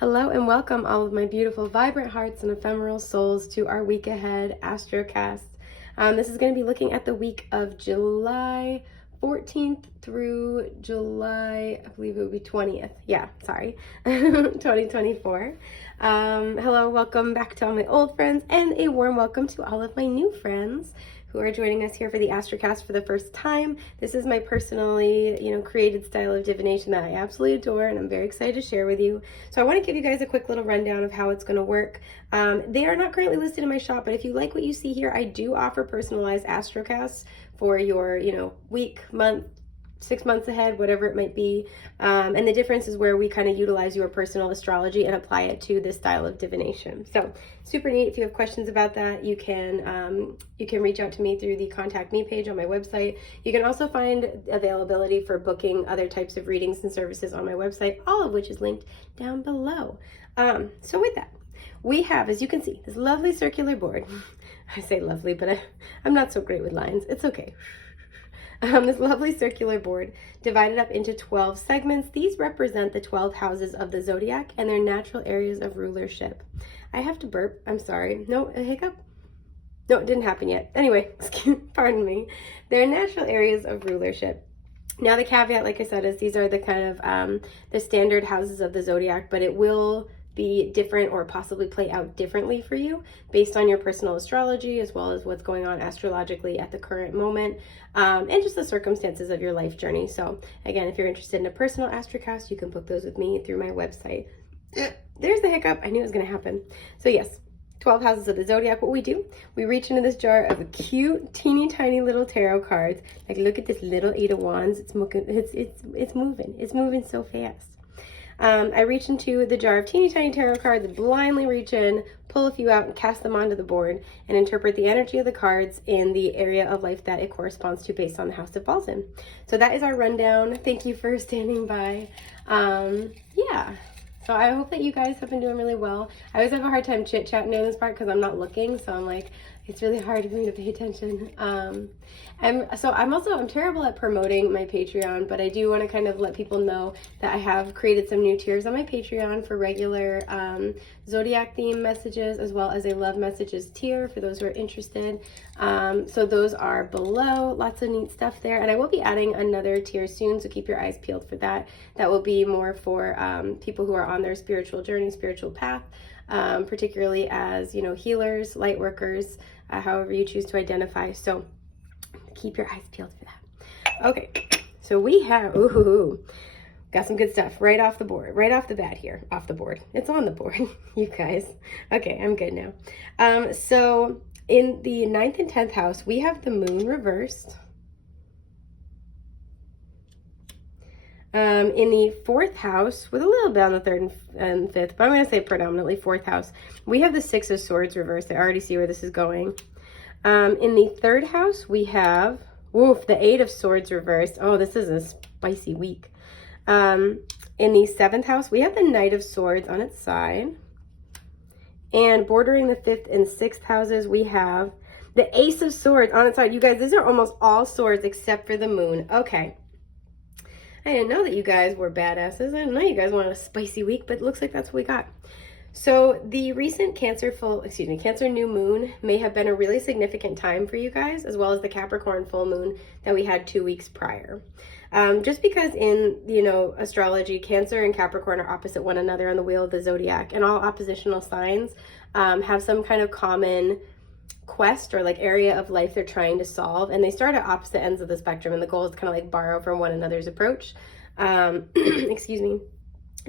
Hello and welcome all of my beautiful, vibrant hearts and ephemeral souls to our week ahead Astrocast. This is going to be looking at the week of July 14th through July, I believe it would be 20th. Yeah, sorry, 2024. Hello, welcome back to all my old friends and a warm welcome to all of my new friends who are joining us here for the Astrocast for the first time. This is my personally, created style of divination that I absolutely adore and I'm very excited to share with you. So I want to give you guys a quick little rundown of how it's going to work. They are not currently listed in my shop, but if you like what you see here, I do offer personalized Astrocasts for your, week, month, 6 months ahead, whatever it might be. And the difference is where we kind of utilize your personal astrology and apply it to this style of divination. So super neat. If you have questions about that, you can reach out to me through the contact me page on my website. You can also find availability for booking other types of readings and services on my website, all of which is linked down below. So with that, we have, as you can see, this lovely circular board. I say lovely, but I'm not so great with lines. It's okay. This lovely circular board divided up into 12 segments. These represent the 12 houses of the zodiac and their natural areas of rulership. I have to burp. I'm sorry. No, a hiccup? No, it didn't happen yet. Anyway, pardon me. Their natural areas of rulership. Now the caveat, like I said, is these are the kind of the standard houses of the zodiac, but it will be different or possibly play out differently for you based on your personal astrology as well as what's going on astrologically at the current moment and just the circumstances of your life journey. So again, if you're interested in a personal astrocast, you can book those with me through my website. There's the hiccup. I knew it was going to happen. So yes, 12 houses of the zodiac. What we do, we reach into this jar of cute, teeny tiny little tarot cards. Like, look at this little 8 of Wands. It's moving so fast. I reach into the jar of teeny tiny tarot cards, blindly reach in, pull a few out and cast them onto the board and interpret the energy of the cards in the area of life that it corresponds to based on the house it falls in. So that is our rundown. Thank you for standing by. Yeah. So I hope that you guys have been doing really well. I always have a hard time chit-chatting in this part because I'm not looking, so I'm like, it's really hard for me to pay attention. I'm terrible at promoting my Patreon, but I do want to kind of let people know that I have created some new tiers on my Patreon for regular zodiac theme messages, as well as a love messages tier for those who are interested. So those are below. Lots of neat stuff there, and I will be adding another tier soon, so keep your eyes peeled for that. That will be more for people who are on their spiritual journey, spiritual path, particularly as healers, light workers, however you choose to identify. So keep your eyes peeled for that. Okay, so we have got some good stuff right off the board, right off the bat here. Off the board, it's on the board. You guys, okay, I'm good now. So in the 9th and 10th house, we have the moon reversed. In the 4th house, with a little bit on the 3rd and 5th, but I'm going to say predominantly 4th house, we have the 6 of Swords reversed. I already see where this is going. In the 3rd house, we have, the 8 of Swords reversed. Oh, this is a spicy week. In the 7th house, we have the Knight of Swords on its side. And bordering the 5th and 6th houses, we have the Ace of Swords on its side. You guys, these are almost all swords except for the moon. Okay. I didn't know that you guys were badasses. I didn't know you guys wanted a spicy week, but it looks like that's what we got. So the recent Cancer new moon may have been a really significant time for you guys, as well as the Capricorn full moon that we had 2 weeks prior. Just because in, astrology, Cancer and Capricorn are opposite one another on the wheel of the zodiac, and all oppositional signs have some kind of common quest or like area of life they're trying to solve, and they start at opposite ends of the spectrum, and the goal is kind of like borrow from one another's approach excuse me,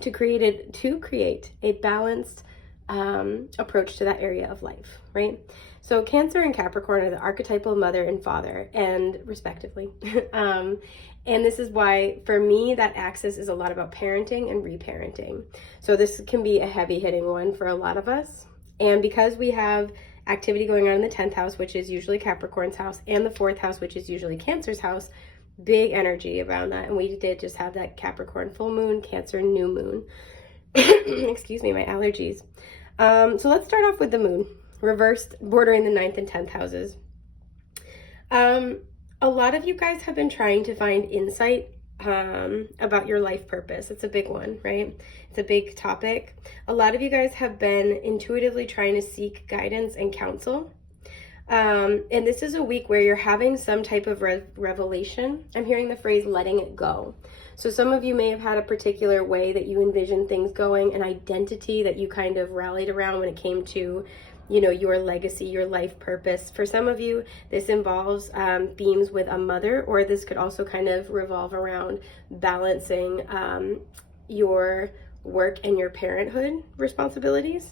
to create a balanced approach to that area of life, right? So Cancer and Capricorn are the archetypal mother and father, and respectively. And this is why, for me, that axis is a lot about parenting and reparenting. So this can be a heavy hitting one for a lot of us. And because we have activity going on in the 10th house, which is usually Capricorn's house, and the 4th house, which is usually Cancer's house, big energy around that. And we did just have that Capricorn full moon, Cancer new moon. Excuse me, my allergies. So let's start off with the moon, reversed, bordering the 9th and 10th houses. A lot of you guys have been trying to find insight about your life purpose. It's a big one, right? It's a big topic. A lot of you guys have been intuitively trying to seek guidance and counsel. And this is a week where you're having some type of revelation. I'm hearing the phrase letting it go. So some of you may have had a particular way that you envisioned things going, an identity that you kind of rallied around when it came to, you know, your legacy, your life purpose. For some of you, this involves themes with a mother, or this could also kind of revolve around balancing your work and your parenthood responsibilities.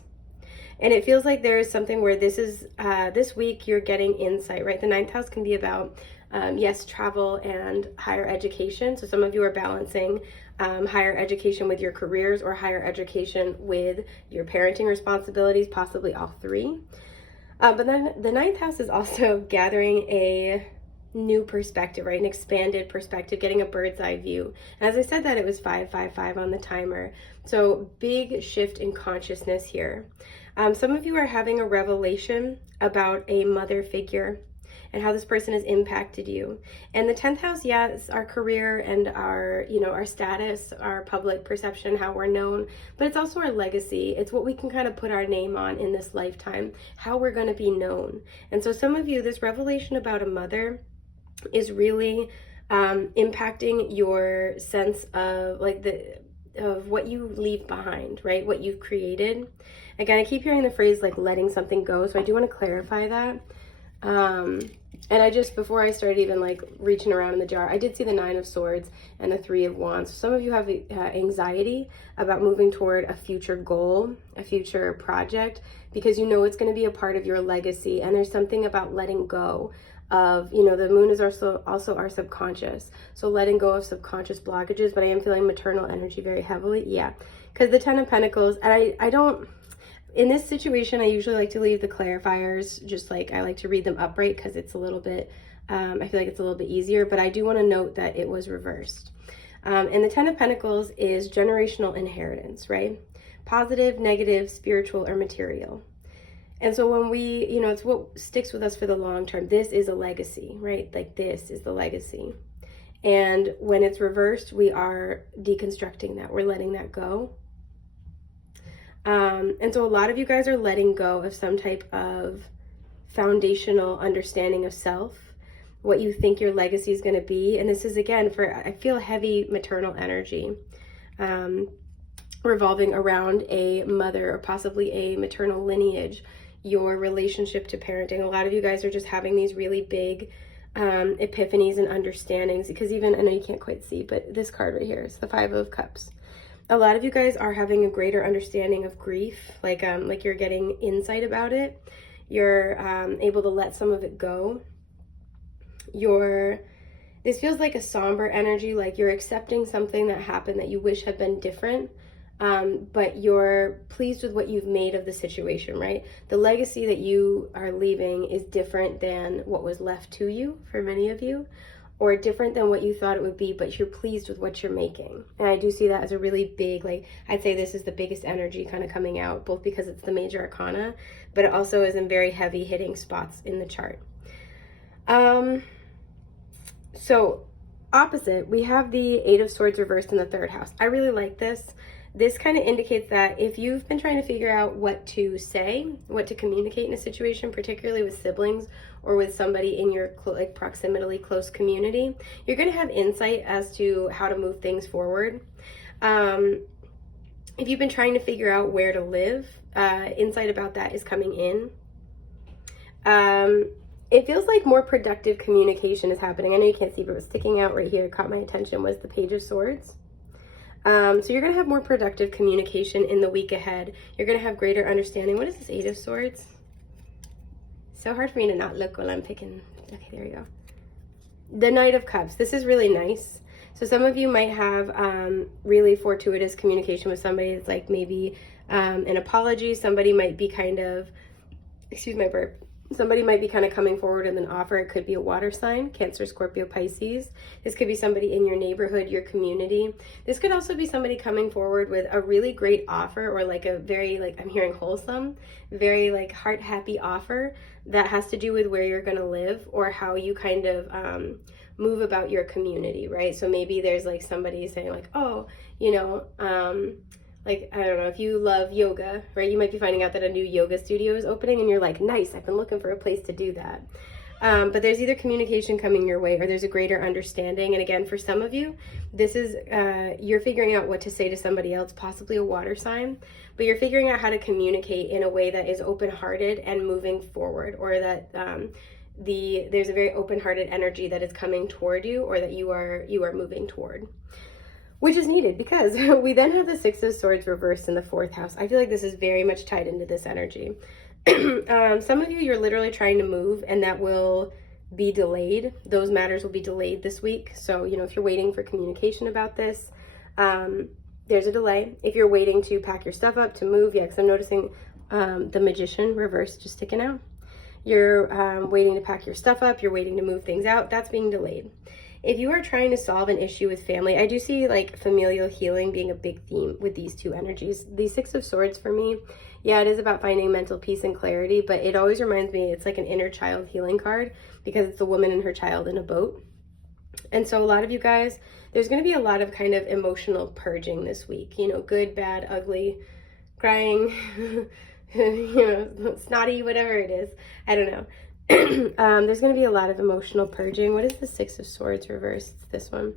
And it feels like there is something where this week you're getting insight, right? The ninth house can be about, yes, travel and higher education. So some of you are balancing higher education with your careers, or higher education with your parenting responsibilities, possibly all three. But then the ninth house is also gathering a new perspective, right? An expanded perspective, getting a bird's eye view. And as I said that, it was 555 on the timer. So big shift in consciousness here. Some of you are having a revelation about a mother figure and how this person has impacted you. And the 10th house, yes, our career and our, you know, our status, our public perception, how we're known, but it's also our legacy. It's what we can kind of put our name on in this lifetime, how we're going to be known. And so some of you, this revelation about a mother is really impacting your sense of of what you leave behind, right? What you've created. Again, I keep hearing the phrase like letting something go, so I do want to clarify that. And I just, before I started even like reaching around in the jar, I did see the 9 of Swords and the 3 of Wands. So some of you have anxiety about moving toward a future goal, a future project, because you know it's going to be a part of your legacy. And there's something about letting go of, you know, the moon is also our subconscious. So letting go of subconscious blockages, but I am feeling maternal energy very heavily. Yeah, because the 10 of Pentacles, and I don't, in this situation, I usually like to leave the clarifiers, just like I like to read them upright because it's a little bit, I feel like it's a little bit easier, but I do want to note that it was reversed. And the 10 of Pentacles is generational inheritance, right? Positive, negative, spiritual, or material. And so when we, you know, it's what sticks with us for the long term. This is a legacy, right? Like this is the legacy. And when it's reversed, we are deconstructing that. We're letting that go. And so a lot of you guys are letting go of some type of foundational understanding of self, what you think your legacy is going to be. And this is, again, I feel heavy maternal energy, revolving around a mother or possibly a maternal lineage, your relationship to parenting. A lot of you guys are just having these really big epiphanies and understandings, because even, I know you can't quite see, but this card right here is the 5 of Cups. A lot of you guys are having a greater understanding of grief, like you're getting insight about it. You're able to let some of it go. This feels like a somber energy, like you're accepting something that happened that you wish had been different, but you're pleased with what you've made of the situation, right? The legacy that you are leaving is different than what was left to you for many of you, or different than what you thought it would be, but you're pleased with what you're making. And I do see that as a really big, like, I'd say this is the biggest energy kind of coming out, both because it's the major arcana, but it also is in very heavy hitting spots in the chart. So opposite, we have the 8 of Swords reversed in the 3rd house. I really like this. This kind of indicates that if you've been trying to figure out what to say, what to communicate in a situation, particularly with siblings or with somebody in your like proximately close community, you're going to have insight as to how to move things forward. If you've been trying to figure out where to live, insight about that is coming in. It feels like more productive communication is happening. I know you can't see, but what's sticking out right here, caught my attention, was the Page of Swords. So you're going to have more productive communication in the week ahead. You're going to have greater understanding. What is this 8 of Swords? So hard for me to not look while I'm picking. Okay, there we go. The Knight of Cups. This is really nice. So some of you might have really fortuitous communication with somebody. It's like maybe an apology. Somebody might be kind of, excuse my burp. Somebody might be kind of coming forward with an offer. It could be a water sign, Cancer, Scorpio, Pisces. This could be somebody in your neighborhood, your community. This could also be somebody coming forward with a really great offer, or like a very, like, I'm hearing wholesome, very like heart happy offer that has to do with where you're going to live, or how you kind of move about your community, right? So maybe there's like somebody saying like, oh, like, I don't know, if you love yoga, right? You might be finding out that a new yoga studio is opening and you're like, nice, I've been looking for a place to do that. But there's either communication coming your way or there's a greater understanding. And again, for some of you, this is, you're figuring out what to say to somebody else, possibly a water sign, but you're figuring out how to communicate in a way that is open-hearted and moving forward, or that there's a very open-hearted energy that is coming toward you, or that you are moving toward. Which is needed because we then have the Six of Swords reversed in the 4th house. I feel like this is very much tied into this energy. Some of you, you're literally trying to move and that will be delayed. Those matters will be delayed this week. So, if you're waiting for communication about this, there's a delay. If you're waiting to pack your stuff up to move, yeah, because I'm noticing the Magician reversed just sticking out. You're waiting to pack your stuff up, you're waiting to move things out, that's being delayed. If you are trying to solve an issue with family, I do see like familial healing being a big theme with these two energies. The Six of Swords for me, yeah, it is about finding mental peace and clarity, but it always reminds me it's like an inner child healing card because it's a woman and her child in a boat. And so a lot of you guys, there's going to be a lot of kind of emotional purging this week, good, bad, ugly, crying, snotty, whatever it is. I don't know. There's going to be a lot of emotional purging. What is the Six of Swords reversed? It's this one.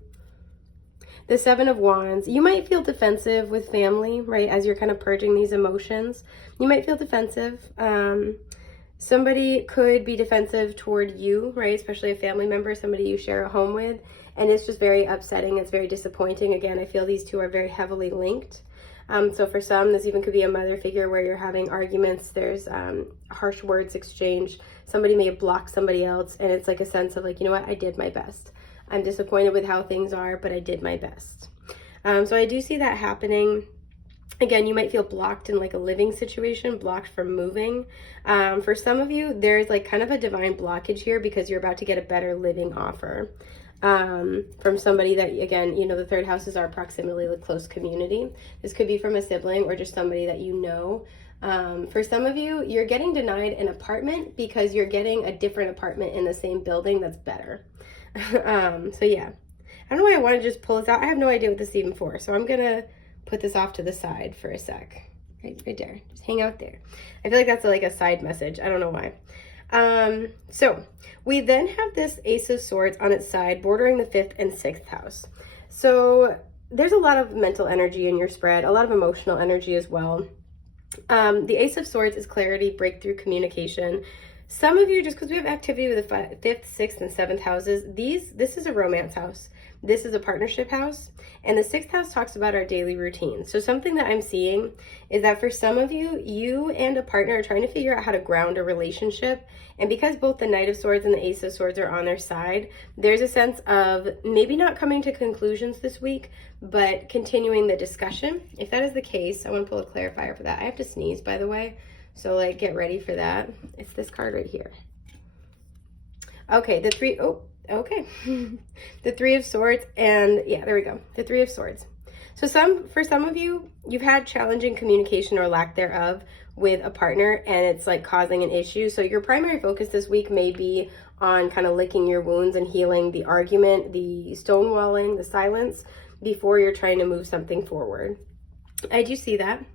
The Seven of Wands. You might feel defensive with family, right? As you're kind of purging these emotions, you might feel defensive. Somebody could be defensive toward you, right? Especially a family member, somebody you share a home with. And it's just very upsetting. It's very disappointing. Again, I feel these two are very heavily linked. So for some, this even could be a mother figure where you're having arguments. There's harsh words exchanged. Somebody may have blocked somebody else, and it's like a sense of like, you know what, I did my best. I'm disappointed with how things are, but I did my best. So I do see that happening. Again, you might feel blocked in like a living situation, blocked from moving. For some of you, there's like kind of a divine blockage here because you're about to get a better living offer. From somebody that, again, the 3rd house is our proximity, the close community. This could be from a sibling or just somebody that you know. For some of you, you're getting denied an apartment because you're getting a different apartment in the same building that's better. So yeah, I don't know why I want to just pull this out. I have no idea what this is even for. So I'm going to put this off to the side for a sec. Right there. Just hang out there. I feel like that's like a side message. I don't know why. So we then have this Ace of Swords on its side, bordering the 5th and 6th house. So there's a lot of mental energy in your spread, a lot of emotional energy as well. The Ace of Swords is clarity, breakthrough, communication. Some of you, just because we have activity with the 5th, 6th, and 7th houses, this is a romance house. This is a partnership house. And the 6th house talks about our daily routine. So something that I'm seeing is that for some of you, you and a partner are trying to figure out how to ground a relationship. And because both the Knight of Swords and the Ace of Swords are on their side, there's a sense of maybe not coming to conclusions this week, but continuing the discussion. If that is the case, I want to pull a clarifier for that. I have to sneeze, by the way. So like, get ready for that. It's this card right here. Okay, okay. The 3 of Swords, and yeah, there we go. The 3 of Swords. So for some of you, you've had challenging communication or lack thereof with a partner, and it's like causing an issue. So your primary focus this week may be on kind of licking your wounds and healing the argument, the stonewalling, the silence, before you're trying to move something forward. I do see that.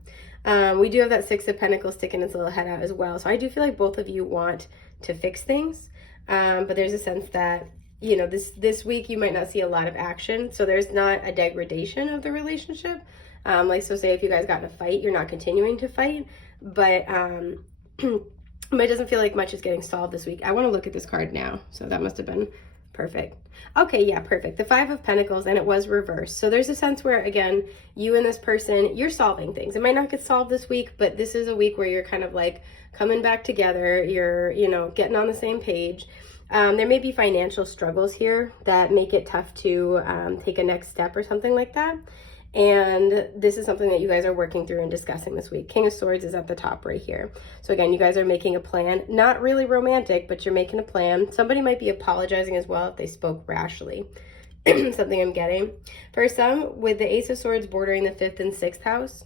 We do have that 6 of Pentacles sticking its little head out as well. So I do feel like both of you want to fix things, but there's a sense that this week you might not see a lot of action. So there's not a degradation of the relationship. Like, so say if you guys got in a fight, you're not continuing to fight, but but it doesn't feel like much is getting solved this week. I want to look at this card now. So that must have been perfect. Okay, yeah, perfect. The 5 of Pentacles, and it was reversed. So there's a sense where, again, you and this person, you're solving things. It might not get solved this week, but this is a week where you're kind of like coming back together. You're, getting on the same page. There may be financial struggles here that make it tough to take a next step or something like that. And this is something that you guys are working through and discussing this week. King of Swords is at the top right here. So again, you guys are making a plan, not really romantic, but you're making a plan. Somebody might be apologizing as well if they spoke rashly. Something I'm getting. For some, with the Ace of Swords bordering the 5th and 6th house,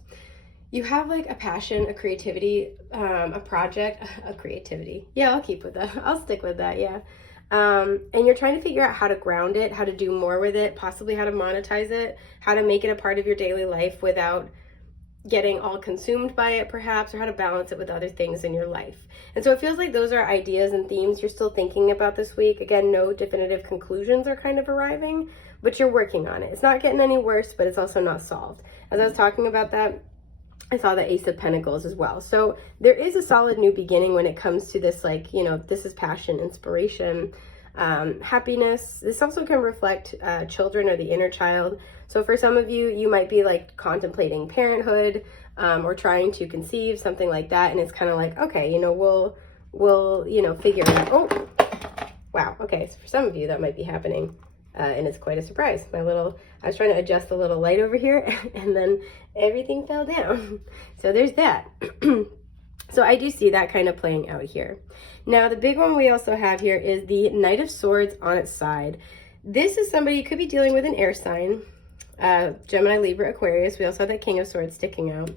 you have like a passion, a creativity, a project, a creativity. Yeah, I'll keep with that. I'll stick with that, yeah. And you're trying to figure out how to ground it, how to do more with it, possibly how to monetize it, how to make it a part of your daily life without getting all consumed by it perhaps, or how to balance it with other things in your life. And so it feels like those are ideas and themes you're still thinking about this week. Again, no definitive conclusions are kind of arriving, but you're working on it. It's not getting any worse, but it's also not solved. As I was talking about that, I saw the Ace of Pentacles as well. So there is a solid new beginning when it comes to this, like, you know, this is passion, inspiration, happiness. This also can reflect children or the inner child. So for some of you, you might be like contemplating parenthood or trying to conceive, something like that. And it's kind of like, okay, you know, we'll, you know, figure it out. Oh, wow. Okay. So for some of you, that might be happening. And it's quite a surprise. I was trying to adjust a little light over here and then everything fell down. So there's that. So I do see that kind of playing out here. Now, the big one we also have here is the Knight of Swords on its side. This is somebody, you could be dealing with an air sign, Gemini, Libra, Aquarius. We also have that King of Swords sticking out.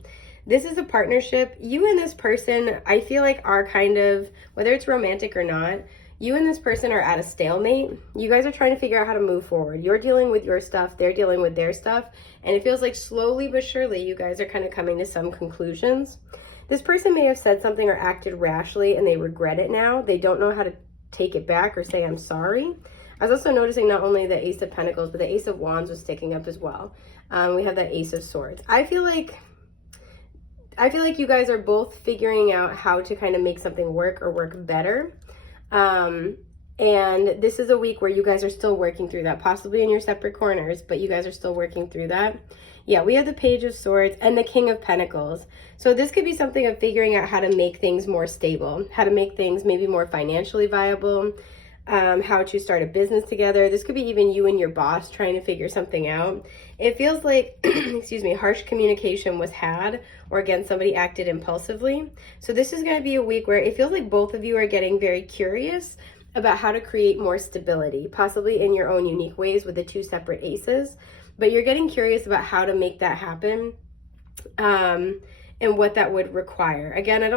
This is a partnership. You and this person, I feel like, are kind of, whether it's romantic or not, you and this person are at a stalemate. You guys are trying to figure out how to move forward. You're dealing with your stuff, they're dealing with their stuff, and it feels like slowly but surely you guys are kind of coming to some conclusions. This person may have said something or acted rashly and they regret it now. They don't know how to take it back or say, I'm sorry. I was also noticing not only the Ace of Pentacles, but the Ace of Wands was sticking up as well. We have that Ace of Swords. I feel like you guys are both figuring out how to kind of make something work or work better. And this is a week where you guys are still working through that, possibly in your separate corners, but you guys are still working through that. Yeah, we have the Page of Swords and the King of Pentacles. So this could be something of figuring out how to make things more stable, how to make things maybe more financially viable, how to start a business together. This could be even you and your boss trying to figure something out. It feels like, excuse me, harsh communication was had, or again, somebody acted impulsively. So this is going to be a week where it feels like both of you are getting very curious about how to create more stability, possibly in your own unique ways with the two separate aces. But you're getting curious about how to make that happen, and what that would require. Again, I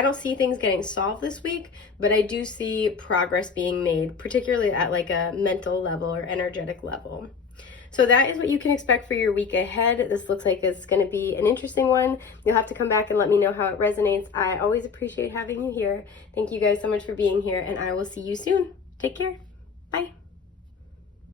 don't see things getting solved this week, but I do see progress being made, particularly at like a mental level or energetic level. So that is what you can expect for your week ahead. This looks like it's going to be an interesting one. You'll have to come back and let me know how it resonates. I always appreciate having you here. Thank you guys so much for being here, and I will see you soon. Take care. Bye.